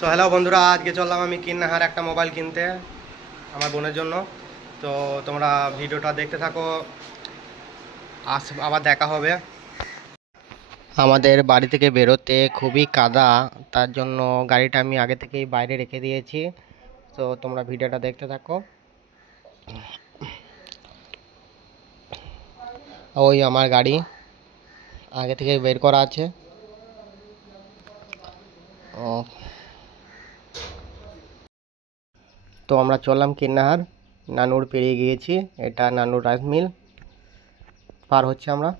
So hello বন্ধুরা, আজকে চললাম আমি কিন্নাহার একটা মোবাইল কিনতে আমার বোনের জন্য। তো তোমরা ভিডিওটা দেখতে থাকো, আবার দেখা হবে। আমাদের বাড়ি থেকে বেরোতে খুবই কাদা, তার জন্য গাড়িটা আমি আগে থেকেই বাইরে রেখে দিয়েছি। তো তোমরা ভিডিওটা দেখতে থাকো। ওই আমার গাড়ি আগে থেকে বের করা আছে। তো আমরা চললাম কিন্নাহার, নানুর পেরিয়ে গিয়েছি। এটা নানুর রাইস মিল পার হচ্ছে আমরা।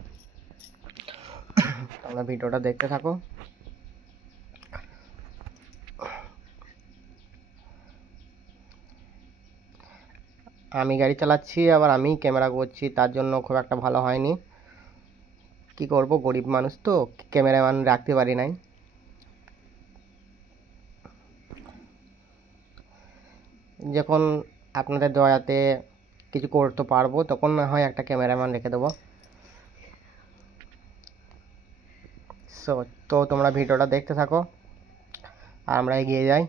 তোমরা ভিডিওটা দেখতে থাকো। আমি গাড়ি চালাচ্ছি, আবার আমি ক্যামেরা করছি, তার জন্য খুব একটা ভালো হয়নি। কি করব, গরিব মানুষ তো, ক্যামেরাম্যান রাখতে পারি নাই। যখন আপনাদের দয়াতে কিছু করতে পারবো তখন না হয় একটা ক্যামেরাম্যান রেখে দেবো। সো তো তোমরা ভিডিওটা দেখতে থাকো আর আমরা এগিয়ে যাই।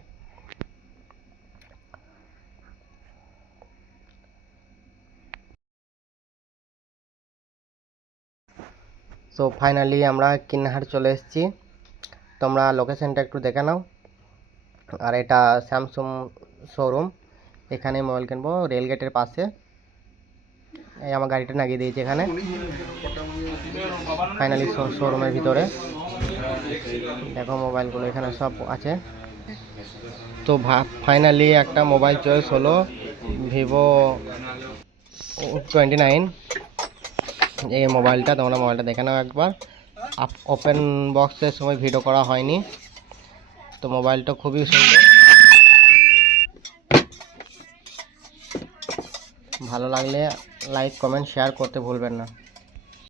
সো ফাইনালি আমরা কিন্নাহার চলে এসেছি। তোমরা লোকেশনটা একটু দেখে নাও। আর এটা স্যামসুং শোরুম, এখানে মোবাইল কিনবো, রেল গেটের পাশে। এই আমার গাড়িটা লাগিয়ে দিয়েছি এখানে। ফাইনালি শোরুমের ভিতরে দেখো মোবাইলগুলো এখানে সব আছে। তো ফাইনালি একটা মোবাইল চয়েস হলো, ভিভো 29। এই মোবাইলটা তোমরা মোবাইলটা দেখে নাও একবার। ওপেন বক্সের সময় ভিডিও করা হয়নি। তো মোবাইলটা খুবই সুন্দর, ভালো লাগলে লাইক কমেন্ট শেয়ার করতে ভুলবেন না।